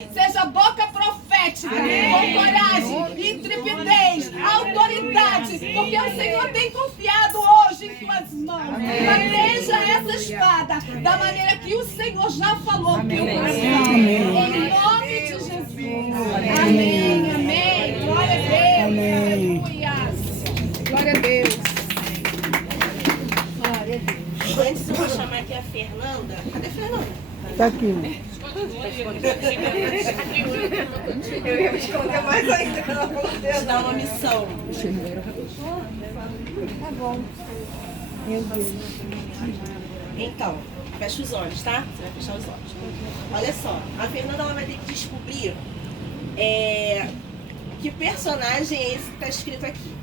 Seja boca profética, com coragem, intrepidez, autoridade, porque o Senhor tem confiado hoje em tuas mãos. Maneja essa espada da maneira que o Senhor já falou que o fará. Em nome de Jesus. Amém, amém. Glória a Deus. Aleluia. Glória a Deus. Glória a Deus. Antes eu vou chamar aqui a Fernanda. Cadê a Fernanda? Tá aqui. Eu ia me esconder mais ainda. Deus dá uma missão. Tá bom. Meu Deus. Então, fecha os olhos, tá? Você vai fechar os olhos. Olha só, a Fernanda ela vai ter que descobrir que personagem é esse que está escrito aqui.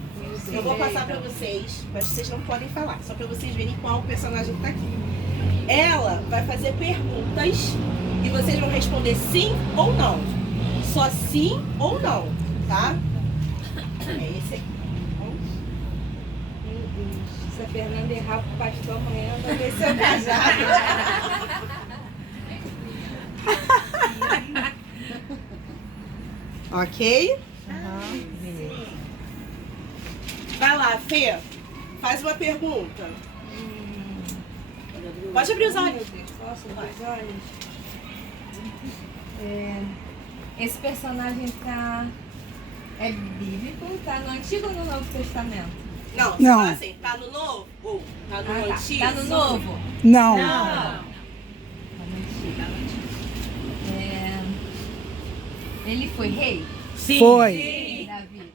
Eu vou passar para vocês, mas vocês não podem falar, só para vocês verem qual personagem que está aqui. Ela vai fazer perguntas e vocês vão responder sim ou não. Só sim ou não, tá? É esse aqui. Meu Deus, se a Fernanda errar pro pastor amanhã, vai ver seu cajado. Ok? Vai lá, Fê. Faz uma pergunta. Pode abrir os olhos. Posso abrir os olhos? Esse personagem é bíblico? Tá no Antigo ou no Novo Testamento? Não, você Não. fala assim, tá no novo ou tá no antigo? Tá no Novo? Não. Tá no Antigo. Ele foi rei? Sim. Foi. Davi?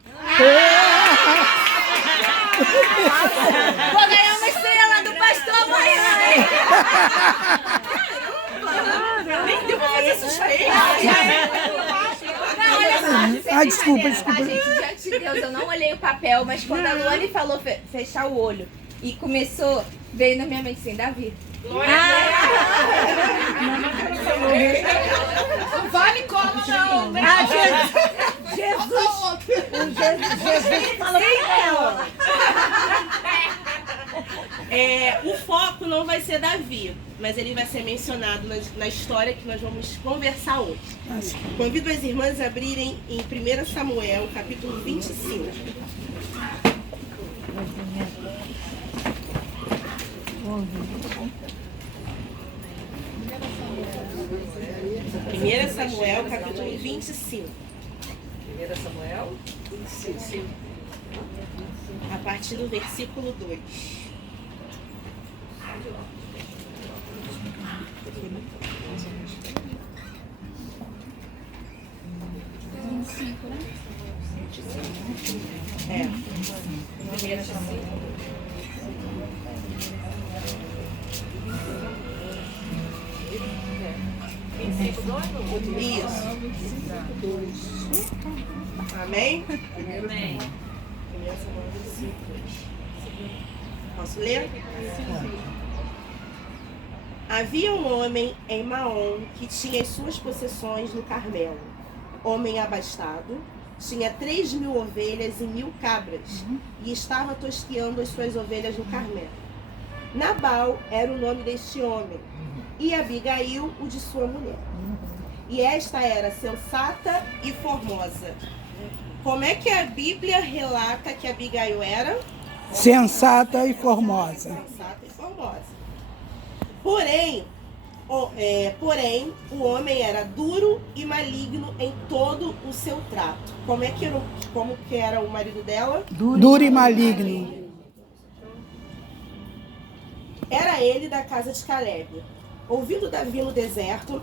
Vou ganhar uma estrela do pastor amanhã, hein? Nem deu pra fazer suspeita. Não, olha só. Ah, desculpa. A gente, diante de Deus, eu não olhei o papel, mas quando a Luane falou fechar o olho e começou, veio na minha mente assim, Davi. Não vale como não. Jesus falou pra ela. O foco não vai ser Davi, mas ele vai ser mencionado na história que nós vamos conversar hoje. Convido as irmãs a abrirem em 1 Samuel, capítulo 25. 1 Samuel, capítulo 25. 1 Samuel 25. A partir do versículo 2. Isso. Amém? Amém. Posso ler? Havia um homem em Maom que tinha as suas possessões no Carmelo. Homem abastado, tinha 3.000 ovelhas e 1.000 cabras, e estava tosqueando as suas ovelhas no Carmelo. Nabal era o nome deste homem, e Abigail o de sua mulher. E esta era sensata e formosa. Como é que a Bíblia relata que Abigail era? Sensata e formosa. Sensata e formosa. Porém, o homem era duro e maligno em todo o seu trato. Como que era o marido dela? Duro e maligno. Era ele da casa de Caleb. Ouvindo Davi no deserto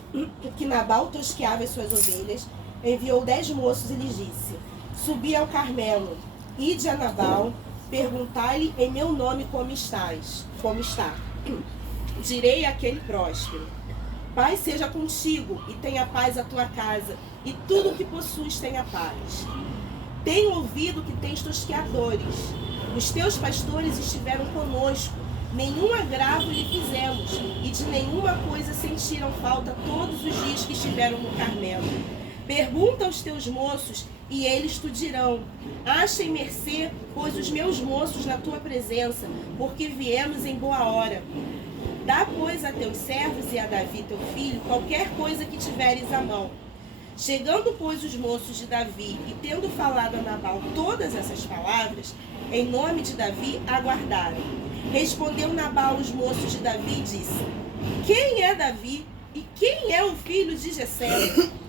que Nabal tosqueava as suas ovelhas, enviou 10 moços e lhes disse: Subi ao Carmelo, ide a Nabal, perguntai-lhe em meu nome como está. Direi àquele próspero: Paz seja contigo, e tenha paz a tua casa, e tudo o que possuis tenha paz. Tenho ouvido que tens tosqueadores. Os teus pastores estiveram conosco, nenhum agravo lhe fizemos, e de nenhuma coisa sentiram falta todos os dias que estiveram no Carmelo. Pergunta aos teus moços, e eles te dirão: Achem mercê, pois os meus moços na tua presença, porque viemos em boa hora. Dá, pois, a teus servos e a Davi, teu filho, qualquer coisa que tiveres à mão. Chegando, pois, os moços de Davi, e tendo falado a Nabal todas essas palavras, em nome de Davi, aguardaram. Respondeu Nabal os moços de Davi e disse: quem é Davi e quem é o filho de Jessé?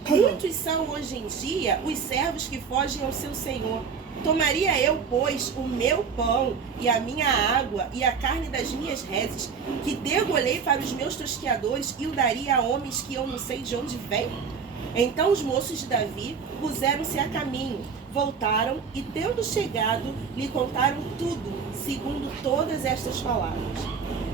Muitos são hoje em dia os servos que fogem ao seu senhor. Tomaria eu, pois, o meu pão e a minha água e a carne das minhas reses, que degolhei para os meus tosqueadores, e o daria a homens que eu não sei de onde vêm? Então os moços de Davi puseram-se a caminho, voltaram e, tendo chegado, lhe contaram tudo, segundo todas estas palavras.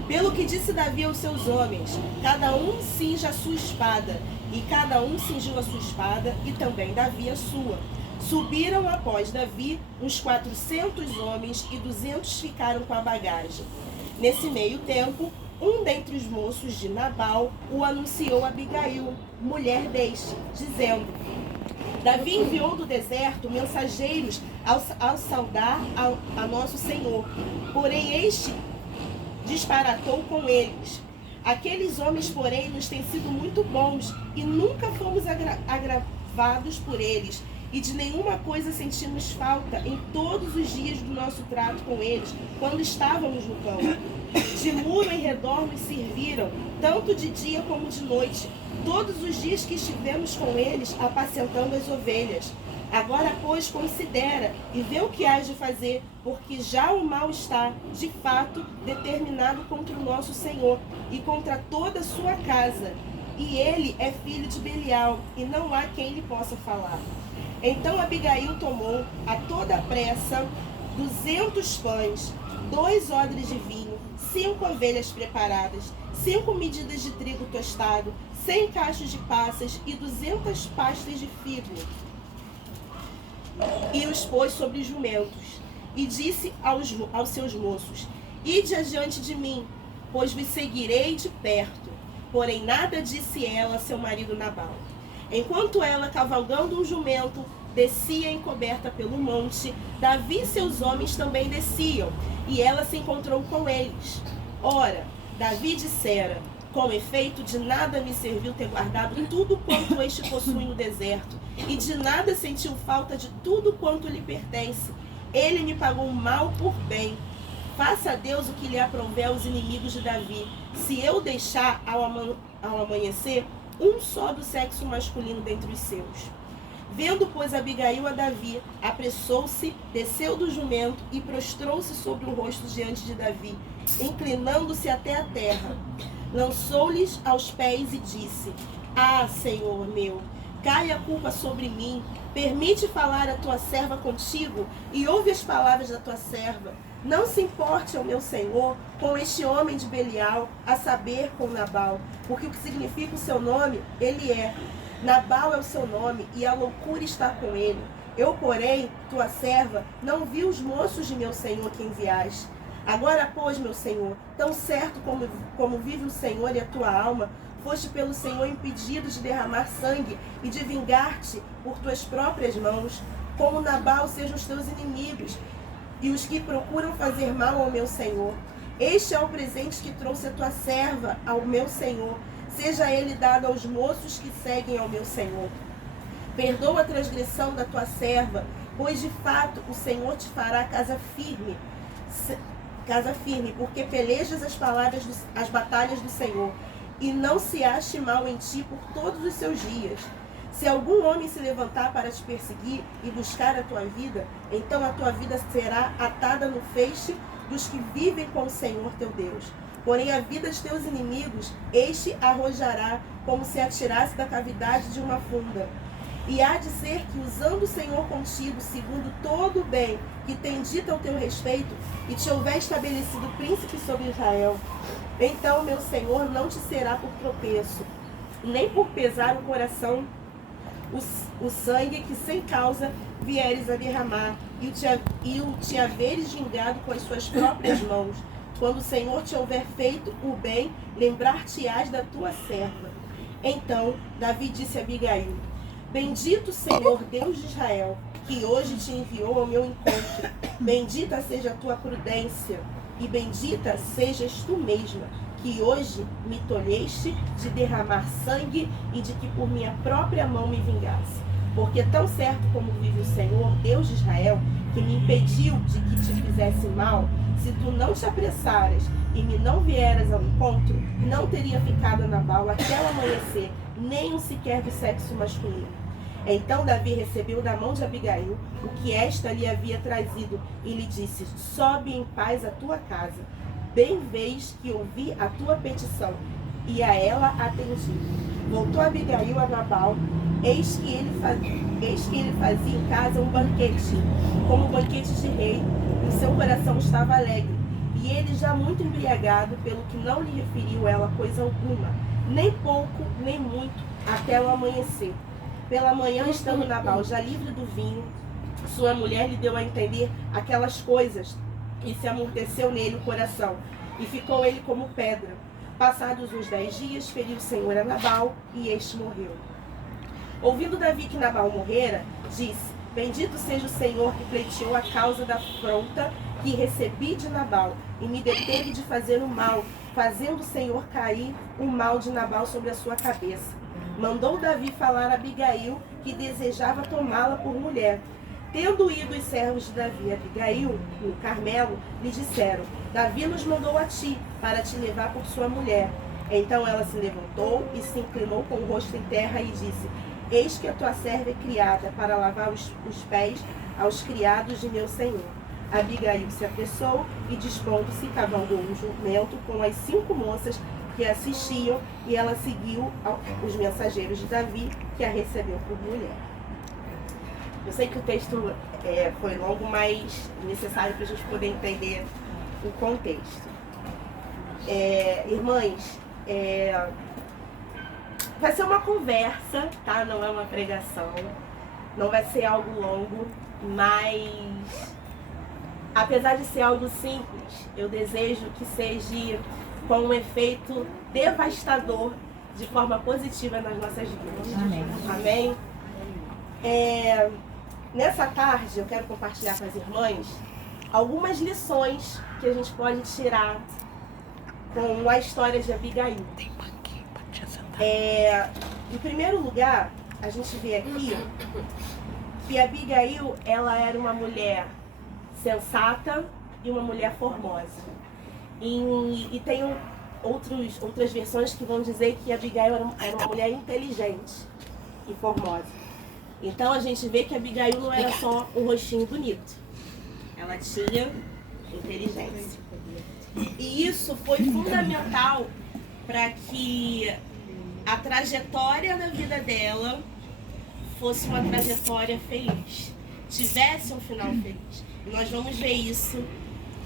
Pelo que disse Davi aos seus homens, cada um cinja a sua espada, e cada um cingiu a sua espada, e também Davi a sua. Subiram após Davi uns 400 homens, e 200 ficaram com a bagagem. Nesse meio tempo, um dentre os moços de Nabal o anunciou a Abigail, mulher deste, dizendo: Davi enviou do deserto mensageiros ao saudar a nosso Senhor, porém este disparatou com eles. Aqueles homens, porém, nos têm sido muito bons, e nunca fomos agravados por eles, e de nenhuma coisa sentimos falta em todos os dias do nosso trato com eles, quando estávamos no campo. De muro em redor nos serviram, tanto de dia como de noite, todos os dias que estivemos com eles, apacentando as ovelhas. Agora, pois, considera e vê o que hás de fazer, porque já o mal está, de fato, determinado contra o nosso Senhor e contra toda a sua casa. E ele é filho de Belial, e não há quem lhe possa falar. Então Abigail tomou a toda pressa 200 pães, 2 odres de vinho, 5 ovelhas preparadas, 5 medidas de trigo tostado, 100 cachos de passas e 200 pastas de figo. E os pôs sobre jumentos. E disse aos seus moços: ide adiante de mim, pois vos seguirei de perto. Porém nada disse ela a seu marido Nabal. Enquanto ela, cavalgando um jumento, descia encoberta pelo monte, Davi e seus homens também desciam, e ela se encontrou com eles. Ora, Davi dissera: com efeito, de nada me serviu ter guardado tudo quanto este possui no deserto, e de nada sentiu falta de tudo quanto lhe pertence. Ele me pagou mal por bem. Faça a Deus o que lhe aprouver aos inimigos de Davi, se eu deixar ao amanhecer um só do sexo masculino dentre os seus. Vendo, pois, Abigail a Davi, apressou-se, desceu do jumento e prostrou-se sobre o rosto diante de Davi, inclinando-se até a terra. Lançou-lhes aos pés e disse: ah, Senhor meu, cai a culpa sobre mim, permite falar a tua serva contigo, e ouve as palavras da tua serva. Não se importe, ó meu Senhor, com este homem de Belial, a saber, com Nabal, porque o que significa o seu nome, ele é. Nabal é o seu nome, e a loucura está com ele. Eu, porém, tua serva, não vi os moços de meu Senhor que enviaste. Agora, pois, meu Senhor, tão certo como vive o Senhor e a tua alma, foste pelo Senhor impedido de derramar sangue e de vingar-te por tuas próprias mãos, como Nabal sejam os teus inimigos e os que procuram fazer mal ao meu Senhor. Este é o presente que trouxe a tua serva ao meu Senhor. Seja ele dado aos moços que seguem ao meu Senhor. Perdoa a transgressão da tua serva, pois de fato o Senhor te fará casa firme, porque pelejas as batalhas do Senhor, e não se ache mal em ti por todos os seus dias. Se algum homem se levantar para te perseguir e buscar a tua vida, então a tua vida será atada no feixe dos que vivem com o Senhor teu Deus. Porém a vida de teus inimigos, este arrojará como se atirasse da cavidade de uma funda. E há de ser que, usando o Senhor contigo, segundo todo o bem que tem dito ao teu respeito, e te houver estabelecido príncipe sobre Israel, então, meu Senhor, não te será por tropeço, nem por pesar o coração, o sangue que sem causa vieres a derramar, e o te haveres vingado com as suas próprias mãos. Quando o Senhor te houver feito o bem, lembrar-te-ás da tua serva. Então Davi disse a Abigail: bendito Senhor, Deus de Israel, que hoje te enviou ao meu encontro. Bendita seja a tua prudência, e bendita sejas tu mesma, que hoje me tolheste de derramar sangue e de que por minha própria mão me vingasse. Porque tão certo como vive o Senhor, Deus de Israel, que me impediu de que te fizesse mal, se tu não te apressaras e me não vieras ao encontro, não teria ficado Nabal até o amanhecer, nem um sequer do sexo masculino. Então Davi recebeu da mão de Abigail o que esta lhe havia trazido e lhe disse: sobe em paz à tua casa. Bem vês que ouvi a tua petição, e a ela atendi. Voltou Abigail a Nabal, eis que ele fazia em casa um banquete, como banquete de rei, e seu coração estava alegre. E ele já muito embriagado, pelo que não lhe referiu ela coisa alguma, nem pouco, nem muito, até o amanhecer. Pela manhã, estando Nabal já livre do vinho, sua mulher lhe deu a entender aquelas coisas, e se amorteceu nele o coração, e ficou ele como pedra. Passados uns 10 dias, feriu o Senhor a Nabal, e este morreu. Ouvindo Davi que Nabal morrera, disse: bendito seja o Senhor que pleiteou a causa da afronta que recebi de Nabal, e me deteve de fazer o mal, fazendo o Senhor cair o mal de Nabal sobre a sua cabeça. Mandou Davi falar a Abigail, que desejava tomá-la por mulher. Tendo ido os servos de Davi a Abigail, no Carmelo, lhe disseram: Davi nos mandou a ti, para te levar por sua mulher. Então ela se levantou e se inclinou com o rosto em terra e disse: eis que a tua serva é criada para lavar os pés aos criados de meu senhor. Abigail se apressou e, dispondo-se, cavalgou um jumento com as 5 moças que assistiam, e ela seguiu os mensageiros de Davi, que a recebeu por mulher. Eu sei que o texto foi longo, mas necessário para a gente poder entender o contexto. Irmãs, vai ser uma conversa, tá? Não é uma pregação, não vai ser algo longo, mas apesar de ser algo simples, eu desejo que seja com um efeito devastador de forma positiva nas nossas vidas. Amém. Amém? Nessa tarde eu quero compartilhar com as irmãs algumas lições que a gente pode tirar com a história de Abigail. Em primeiro lugar, a gente vê aqui que Abigail, ela era uma mulher sensata e uma mulher formosa. E tem outras versões que vão dizer que Abigail era uma mulher inteligente e formosa. Então a gente vê que Abigail não era só um rostinho bonito. Ela tinha inteligência. E isso foi fundamental para que a trajetória da vida dela fosse uma trajetória feliz, tivesse um final feliz. E nós vamos ver isso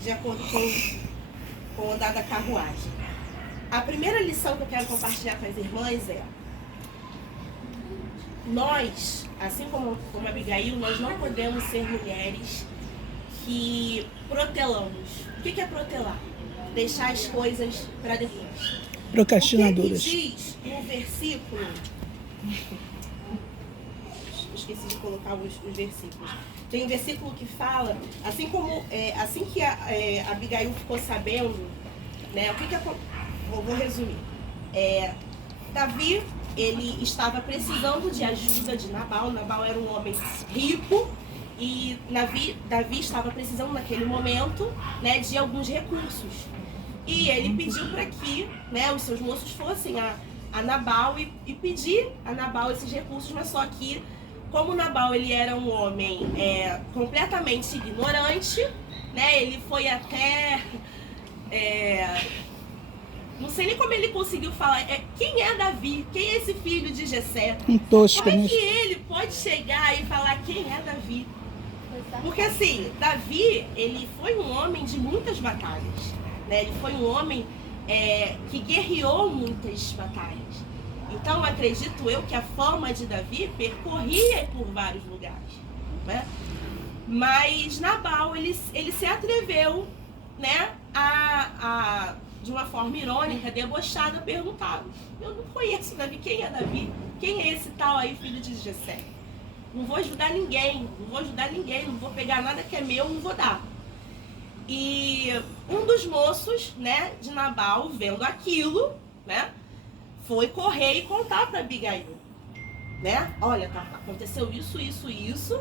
de acordo com o andar da carruagem. A primeira lição que eu quero compartilhar com as irmãs é: nós, assim como Abigail, nós não podemos ser mulheres que protelamos. O que é protelar? Deixar as coisas para depois. Procrastinadoras. O que diz no versículo? Esqueci de colocar os versículos. Tem um versículo que fala, assim que Abigail ficou sabendo, né? Vou resumir. Davi, ele estava precisando de ajuda de Nabal. Nabal era um homem rico e Davi estava precisando naquele momento, né, de alguns recursos. E ele pediu para que, né, os seus moços fossem a Nabal e pedir a Nabal esses recursos, mas só que, como Nabal ele era um homem completamente ignorante, né, ele foi até... não sei nem como ele conseguiu falar. Quem é Davi? Quem é esse filho de Jessé? Um tosco, Como é né? que ele pode chegar e falar quem é Davi? Porque assim, Davi, ele foi um homem de muitas batalhas, né? Ele foi um homem que guerreou muitas batalhas. Então, acredito eu que a fama de Davi percorria por vários lugares, né? Mas Nabal, ele se atreveu, né, de uma forma irônica, debochada, perguntar: eu não conheço Davi, quem é Davi? Quem é esse tal aí, filho de Jessé? Não vou ajudar ninguém, não vou pegar nada que é meu, não vou dar. E Um dos moços, né, de Nabal, vendo aquilo, né, foi correr e contar para Abigail, né? Olha, aconteceu isso.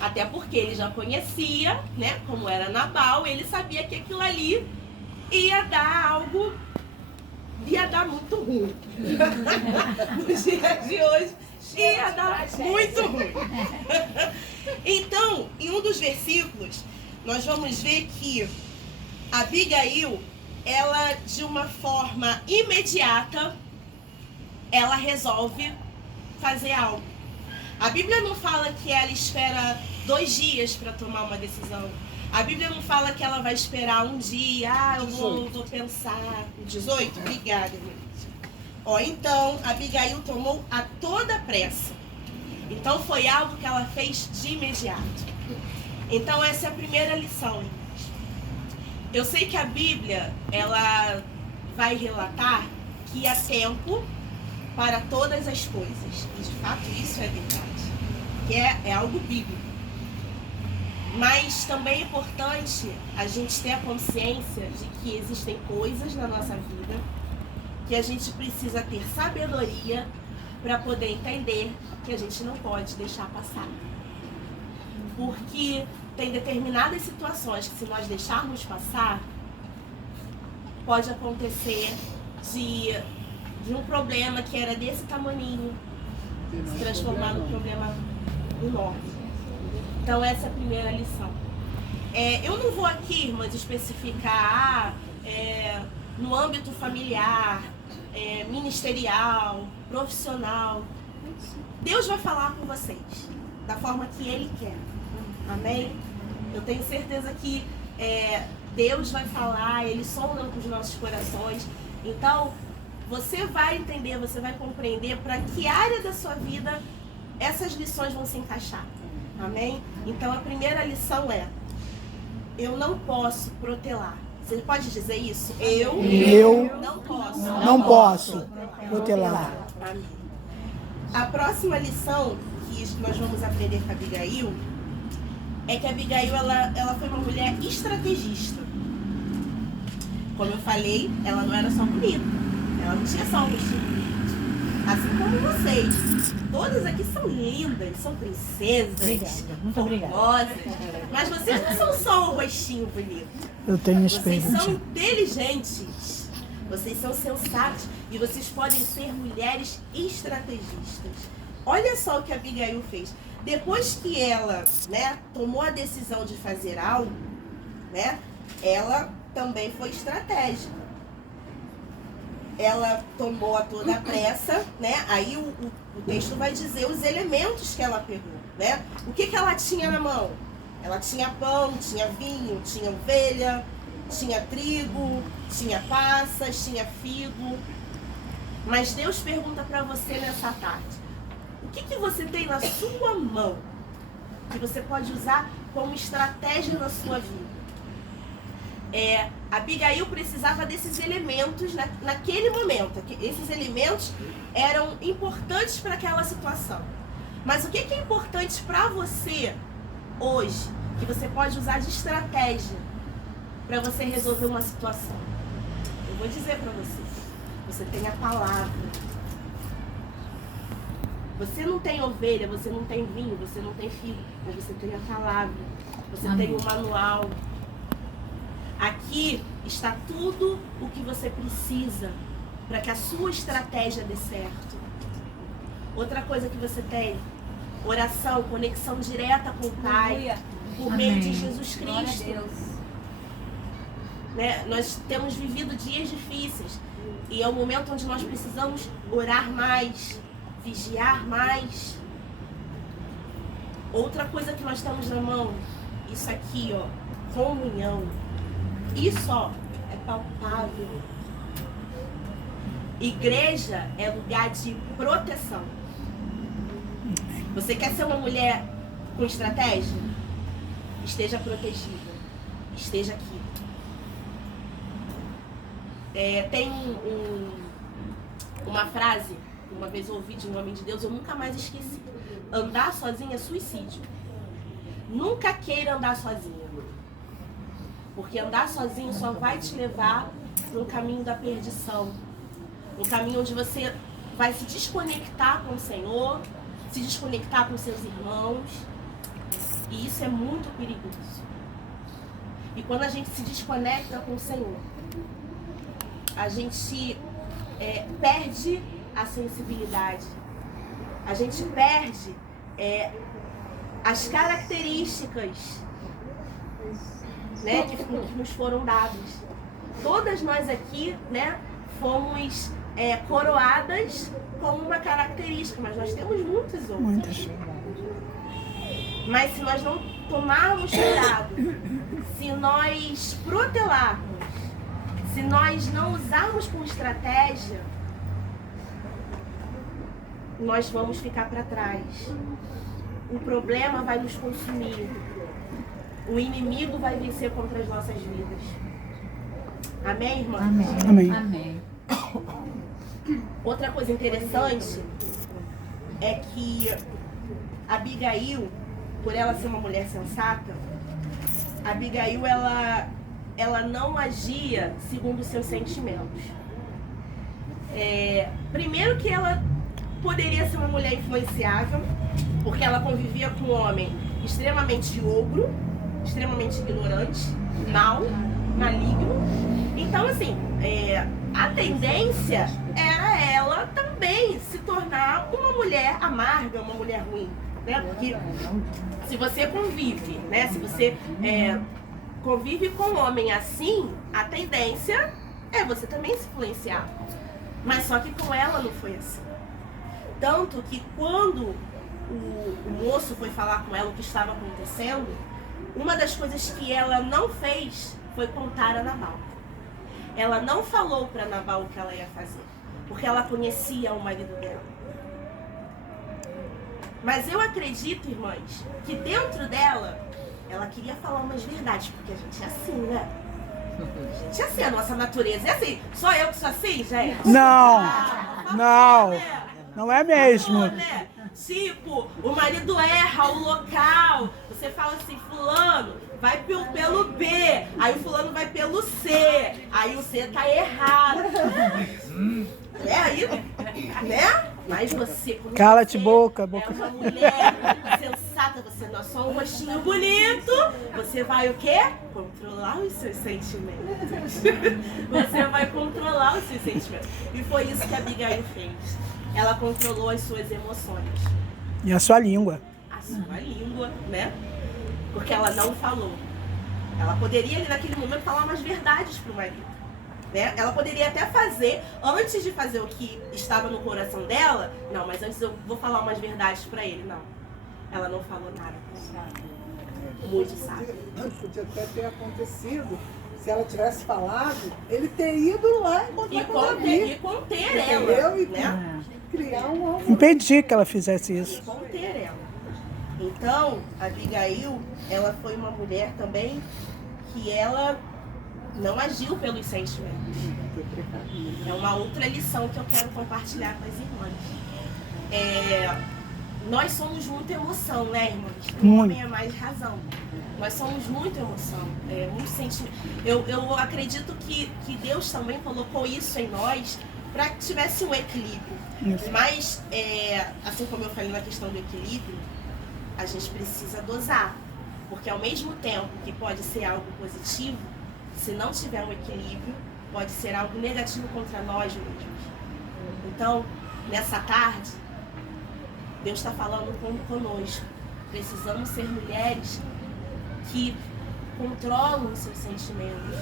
Até porque ele já conhecia, né, como era Nabal, ele sabia que aquilo ali ia dar muito ruim. Nos dias de hoje, ia dar muito ruim. Então, em um dos versículos, nós vamos ver que Abigail, ela, de uma forma imediata, ela resolve fazer algo. A Bíblia não fala que ela espera 2 dias para tomar uma decisão. A Bíblia não fala que ela vai esperar um dia. Eu vou pensar. 18? Obrigada, irmã. Então, Abigail tomou a toda pressa. Então, foi algo que ela fez de imediato. Então, essa é a primeira lição. Eu sei que a Bíblia, ela vai relatar que há tempo para todas as coisas. E, de fato, isso é verdade. Que é algo bíblico. Mas também é importante a gente ter a consciência de que existem coisas na nossa vida que a gente precisa ter sabedoria para poder entender que a gente não pode deixar passar. Porque tem determinadas situações que, se nós deixarmos passar, pode acontecer de um problema que era desse tamaninho se transformar num problema enorme. Então, essa é a primeira lição. Eu não vou aqui, irmãs, especificar no âmbito familiar, ministerial, profissional. Deus vai falar com vocês da forma que Ele quer. Amém? Eu tenho certeza que Deus vai falar, Ele sonda com os nossos corações. Então, você vai entender, você vai compreender para que área da sua vida essas lições vão se encaixar. Amém? Então, a primeira lição é: eu não posso protelar. Você pode dizer isso? Eu não posso protelar. Amém. A próxima lição que nós vamos aprender com a Abigail é que a Abigail, ela foi uma mulher estrategista. Como eu falei, ela não era só bonita. Ela não tinha só um vestido bonito. Assim como vocês. Todas aqui são lindas, são princesas. Obrigada, muito obrigada. Famosas. Mas vocês não são só um rostinho bonito. Eu tenho Vocês experiência. são inteligentes. Vocês são sensatos. E vocês podem ser mulheres estrategistas. Olha só o que a Abigail fez. Depois que ela, né, tomou a decisão de fazer algo, né, ela também foi estratégica. Ela tomou a toda a pressa, né? Aí o texto vai dizer os elementos que ela pegou, né? O que ela tinha na mão? Ela tinha pão, tinha vinho, tinha ovelha, tinha trigo, tinha passas, tinha figo. Mas Deus pergunta para você nessa tarde: o que você tem na sua mão que você pode usar como estratégia na sua vida? Abigail precisava desses elementos naquele momento. Esses elementos eram importantes para aquela situação. Mas o que é importante para você hoje, que você pode usar de estratégia para você resolver uma situação? Eu vou dizer para você. Você tem a palavra. Você não tem ovelha, você não tem vinho, você não tem figo, mas você tem a palavra. Você tem o manual. Aqui está tudo o que você precisa para que a sua estratégia dê certo. Outra coisa que você tem: oração, conexão direta com o Pai, por meio de Jesus Cristo. Né? Nós temos vivido dias difíceis e é o momento onde nós precisamos orar mais, vigiar mais. Outra coisa que nós temos na mão, isso aqui, ó, comunhão. Isso, ó, é palpável. Igreja é lugar de proteção. Você quer ser uma mulher com estratégia? Esteja protegida. Esteja aqui. Tem uma frase, uma vez eu ouvi de um homem de Deus, eu nunca mais esqueci. Andar sozinha é suicídio. Nunca queira andar sozinha. Porque andar sozinho só vai te levar para um caminho da perdição. Um caminho onde você vai se desconectar com o Senhor, se desconectar com seus irmãos. E isso é muito perigoso. E quando a gente se desconecta com o Senhor, a gente perde a sensibilidade. A gente perde as características, né, que nos foram dadas. Todas nós aqui, né, fomos coroadas com uma característica, mas nós temos muitas outras. Muitas. Mas se nós não tomarmos cuidado, se nós protelarmos, se nós não usarmos com estratégia, nós vamos ficar para trás. O problema vai nos consumir. O inimigo vai vencer contra as nossas vidas. Amém, irmã? Amém. Amém. Outra coisa interessante é que Abigail, por ela ser uma mulher sensata, Abigail, ela não agia segundo os seus sentimentos. Primeiro que ela poderia ser uma mulher influenciável, porque ela convivia com um homem extremamente ogro, extremamente ignorante, mau, maligno. Então, assim, a tendência era ela também se tornar uma mulher amarga, uma mulher ruim, né? Porque se você convive, né? Se você convive com um homem assim, a tendência é você também se influenciar. Mas só que com ela não foi assim. Tanto que quando o moço foi falar com ela o que estava acontecendo, uma das coisas que ela não fez foi contar a Nabal. Ela não falou para Nabal o que ela ia fazer, porque ela conhecia o marido dela. Mas eu acredito, irmãs, que dentro dela, ela queria falar umas verdades, porque a gente é assim, né? A gente é assim, a nossa natureza é assim. Só eu que sou assim, gente? Não, não, né? não é mesmo. Né? Tipo, o marido erra o local. Você fala assim, fulano, vai pelo B. Aí o fulano vai pelo C. Aí o C tá errado. Aí, né? Mas você, como Cala-te, você boca, é boca. uma mulher sensata, você não é só um rostinho bonito. Você vai o quê? Controlar os seus sentimentos. Você vai controlar os seus sentimentos. E foi isso que a Abigail fez. Ela controlou as suas emoções. E a sua língua. A sua língua, né? Porque ela não falou. Ela poderia ali naquele momento falar umas verdades pro marido. Né? Ela poderia até fazer, antes de fazer o que estava no coração dela, não, mas antes eu vou falar umas verdades pra ele. Não. Ela não falou nada. Muito sábio. Podia até ter acontecido. Se ela tivesse falado, ele ter ido lá encontrar com Davi. E conter Entendeu? ela. E Né? criar um Impedir que ela fizesse isso. Conter ela. Então, a Abigail, ela foi uma mulher também que ela não agiu pelos sentimentos. É uma outra lição que eu quero compartilhar com as irmãs. Nós somos muito emoção, né, irmãs? O homem é mais razão. Nós somos muito emoção, muito sentimento. Eu acredito que Deus também colocou isso em nós para que tivesse um equilíbrio. Isso. Mas, assim como eu falei na questão do equilíbrio, a gente precisa dosar. Porque ao mesmo tempo que pode ser algo positivo, se não tiver um equilíbrio, pode ser algo negativo contra nós mesmos. Então, nessa tarde, Deus está falando conosco. Precisamos ser mulheres que controlam os seus sentimentos,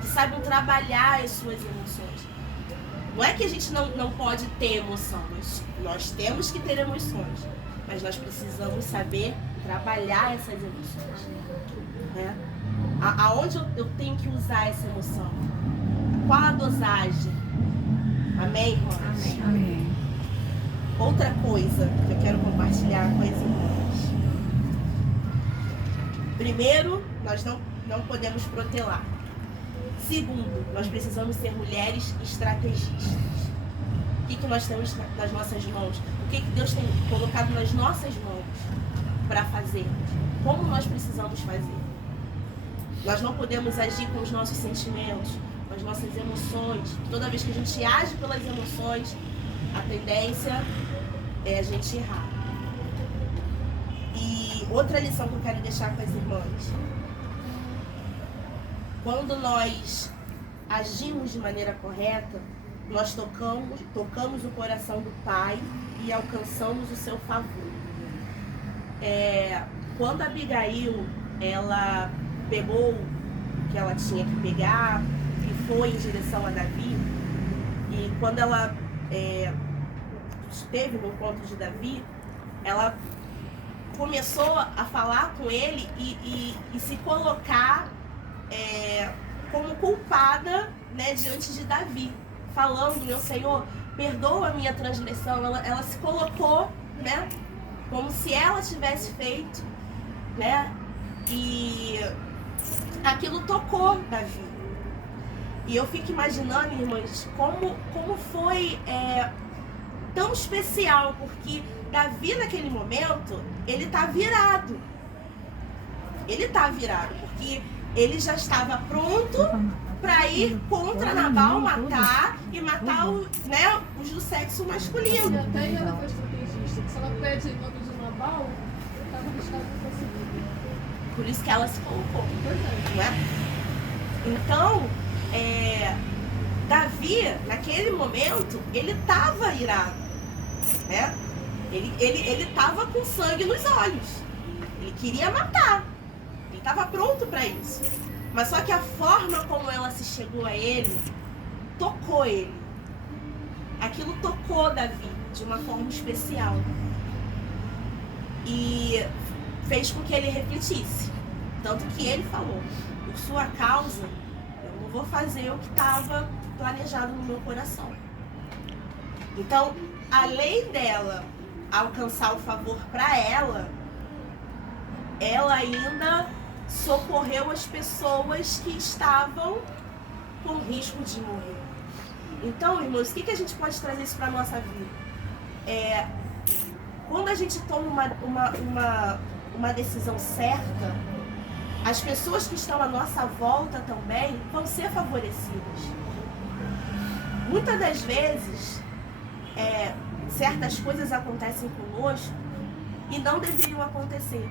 que saibam trabalhar as suas emoções. Não é que a gente não pode ter emoção, nós temos que ter emoções, mas nós precisamos saber trabalhar essas emoções. Né? Aonde eu tenho que usar essa emoção? Qual a dosagem? Amém, irmãs? Amém. Outra coisa que eu quero compartilhar com as irmãs. Primeiro, nós não podemos protelar. Segundo, nós precisamos ser mulheres estrategistas. O que nós temos nas nossas mãos? O que Deus tem colocado nas nossas mãos para fazer? Como nós precisamos fazer? Nós não podemos agir com os nossos sentimentos, com as nossas emoções. Toda vez que a gente age pelas emoções, a tendência é a gente errar. E outra lição que eu quero deixar com as irmãs. Quando nós agimos de maneira correta, nós tocamos o coração do Pai e alcançamos o seu favor. Quando a Abigail, ela pegou o que ela tinha que pegar e foi em direção a Davi, e quando ela esteve no encontro de Davi, ela começou a falar com ele e se colocar como culpada, né, diante de Davi, falando: meu Senhor, perdoa a minha transgressão. Ela se colocou, né, como se ela tivesse feito, né, e aquilo tocou Davi. E eu fico imaginando, irmãs, como foi tão especial, porque Davi naquele momento, ele tá virado. Ele tá virado, porque ele já estava pronto para ir contra Nabal, matar os do sexo masculino. Até ela foi estrategista, que se ela pede em nome de Nabal, estava arriscado de conseguir. Por isso que ela se colocou. Pois Né? Então, Davi, naquele momento, ele estava irado. Né? Ele estava com sangue nos olhos. Ele queria matar. Ele estava pronto para isso. Mas só que a forma como ela se chegou a ele, tocou ele. Aquilo tocou Davi de uma forma especial. E fez com que ele refletisse. Tanto que ele falou: por sua causa, eu não vou fazer o que estava planejado no meu coração. Então, além dela alcançar o favor para ela ainda socorreu as pessoas que estavam com risco de morrer. Então, irmãos, o que a gente pode trazer isso para a nossa vida? Quando a gente toma uma decisão certa, as pessoas que estão à nossa volta também vão ser favorecidas. Muitas das vezes, certas coisas acontecem conosco e não deveriam acontecer,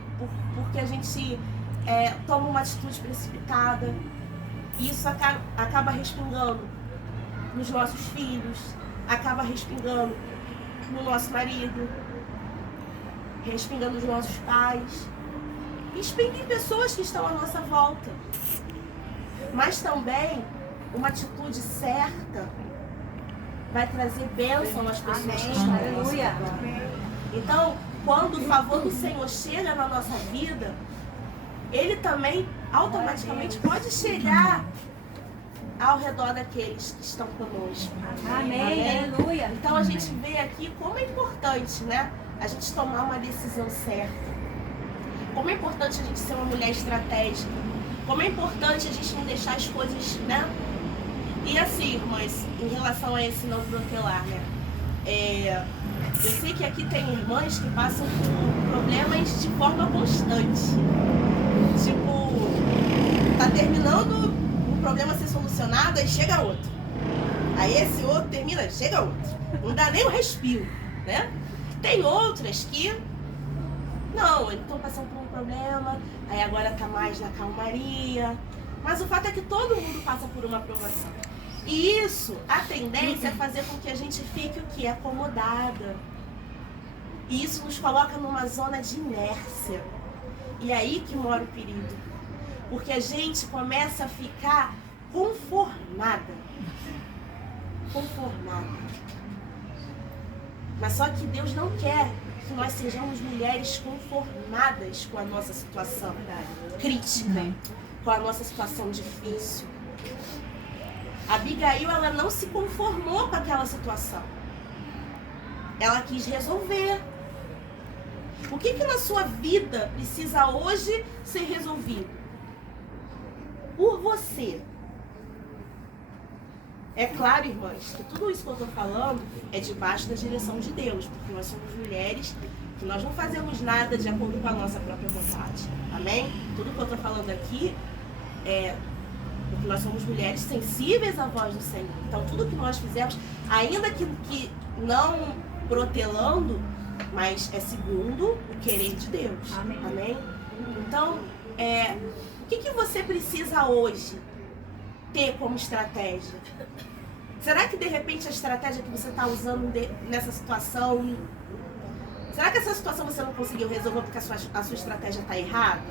porque a gente toma uma atitude precipitada, e isso acaba respingando nos nossos filhos, acaba respingando no nosso marido, respingando nos nossos pais, respinga em pessoas que estão à nossa volta. Mas também uma atitude certa vai trazer bênção às pessoas que estão à nossa volta. Então, quando o favor do Senhor chega na nossa vida, ele também automaticamente pode chegar ao redor daqueles que estão conosco. Amém. Aleluia. Então a gente vê aqui como é importante, né, a gente tomar uma decisão certa. Como é importante a gente ser uma mulher estratégica. Como é importante a gente não deixar as coisas, né? E assim, irmãs, em relação a esse não protelar, né? Eu sei que aqui tem irmãs que passam por problemas de forma constante. Tipo, tá terminando um problema a ser solucionado, aí chega outro. Aí esse outro termina, chega outro. Não dá nem um respiro, né? Tem outras que não, eles estão passando por um problema, aí agora tá mais na calmaria. Mas o fato é que todo mundo passa por uma provação. E isso, a tendência é fazer com que a gente fique o quê? Acomodada. E isso nos coloca numa zona de inércia. E é aí que mora o perigo. Porque a gente começa a ficar conformada. Conformada. Mas só que Deus não quer que nós sejamos mulheres conformadas com a nossa situação crítica, com a nossa situação difícil. Abigail, ela não se conformou com aquela situação. Ela quis resolver. O que na sua vida precisa hoje ser resolvido? Por você. É claro, irmãs, que tudo isso que eu estou falando é debaixo da direção de Deus, porque nós somos mulheres que nós não fazemos nada de acordo com a nossa própria vontade. Amém? Tudo que eu estou falando aqui Porque nós somos mulheres sensíveis à voz do Senhor. Então, tudo que nós fizemos, ainda que não protelando, mas é segundo o querer de Deus. Amém? Então, o que você precisa hoje ter como estratégia? Será que, de repente, a estratégia que você está usando nessa situação... Será que essa situação você não conseguiu resolver porque a sua estratégia está errada?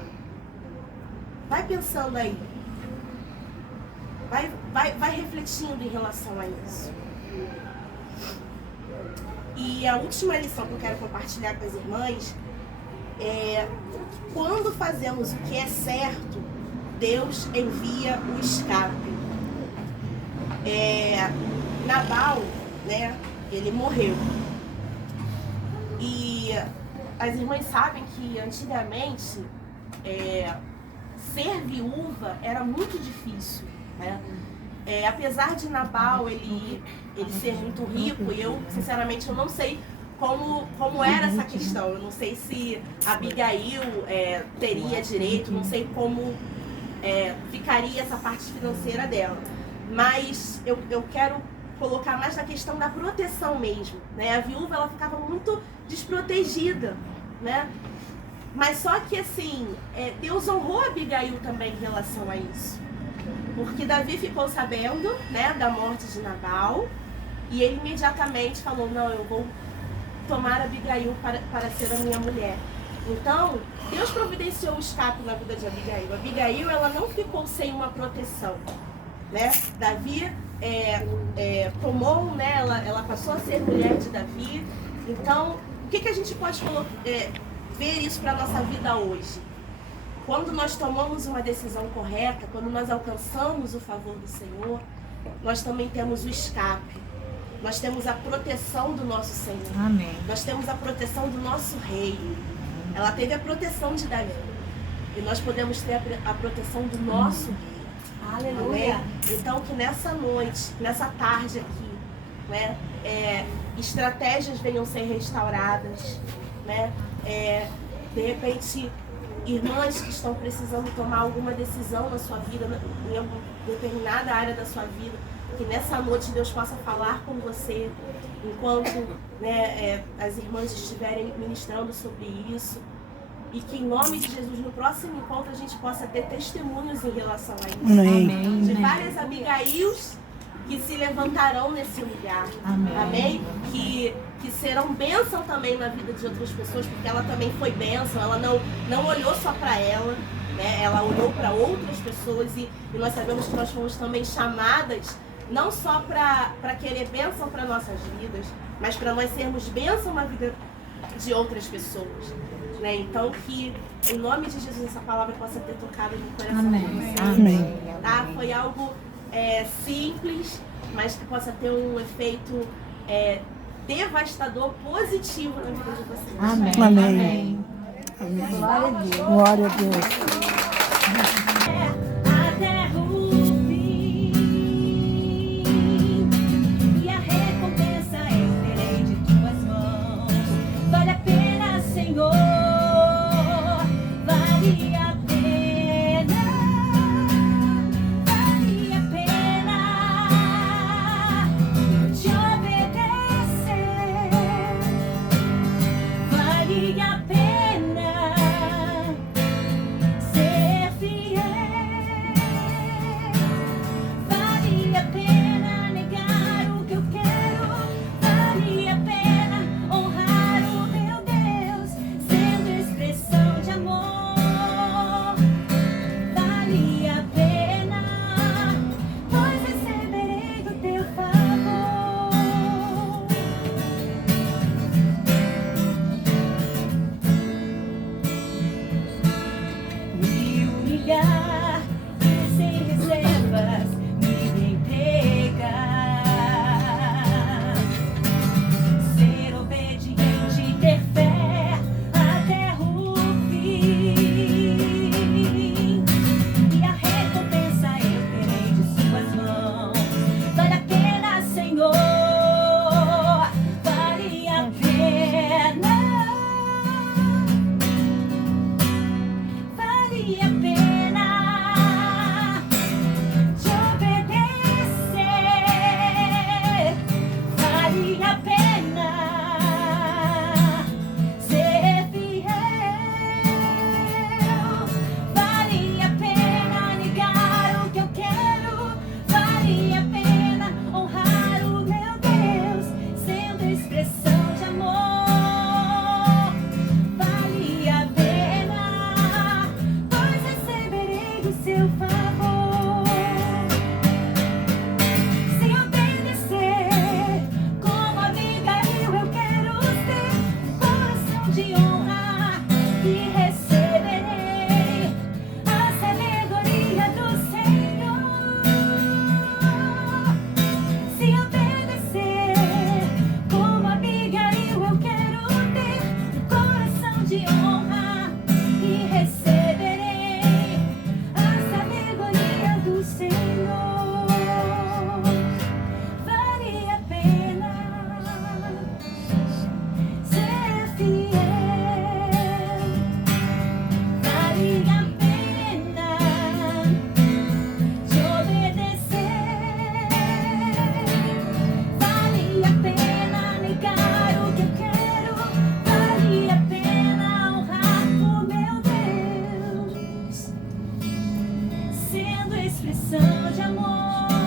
Vai pensando aí. Vai refletindo em relação a isso. E a última lição que eu quero compartilhar com as irmãs é: quando fazemos o que é certo, Deus envia o escape. Nabal, né, ele morreu. E as irmãs sabem que antigamente ser viúva era muito difícil, né? Apesar de Nabal ele ser muito rico, e eu sinceramente eu não sei como era essa questão. Eu não sei se Abigail teria direito, não sei como ficaria essa parte financeira dela. Mas eu quero colocar mais na questão da proteção mesmo, né? A viúva, ela ficava muito desprotegida, né? Mas só que assim, Deus honrou Abigail também em relação a isso. Porque Davi ficou sabendo, né, da morte de Nabal, e ele imediatamente falou: não, eu vou tomar Abigail para ser a minha mulher. Então, Deus providenciou o escape na vida de Abigail. Abigail, ela não ficou sem uma proteção, né? Davi tomou, né? Ela passou a ser mulher de Davi. Então, o que a gente pode ver isso para a nossa vida hoje? Quando nós tomamos uma decisão correta, quando nós alcançamos o favor do Senhor, nós também temos o escape. Nós temos a proteção do nosso Senhor. Amém. Nós temos a proteção do nosso rei. Ela teve a proteção de Davi. E nós podemos ter a proteção do nosso rei. Aleluia. Então, que nessa noite, nessa tarde aqui, né, estratégias venham ser restauradas, né? De repente, irmãs que estão precisando tomar alguma decisão na sua vida, em alguma determinada área da sua vida, que nessa noite Deus possa falar com você, enquanto, né, as irmãs estiverem ministrando sobre isso. E que em nome de Jesus, no próximo encontro, a gente possa ter testemunhos em relação a isso. Amém. De várias Abigails que se levantarão nesse lugar. Amém? Que serão bênção também na vida de outras pessoas, porque ela também foi bênção. Ela não olhou só para ela, né? Ela olhou para outras pessoas, e nós sabemos que nós fomos também chamadas não só para querer bênção para nossas vidas, mas para nós sermos bênção na vida de outras pessoas. Né? Então, que em nome de Jesus essa palavra possa ter tocado no coração de vocês. Amém. Tá? Foi algo simples, mas que possa ter um efeito devastador, positivo na vida de vocês. Amém. Amém. Amém. Glória a Deus. Glória a Deus. Até o fim, e a recompensa eu terei de tuas mãos. Vale a pena, Senhor, vale a pena, vale a pena te obedecer, vale a pena expressão de amor.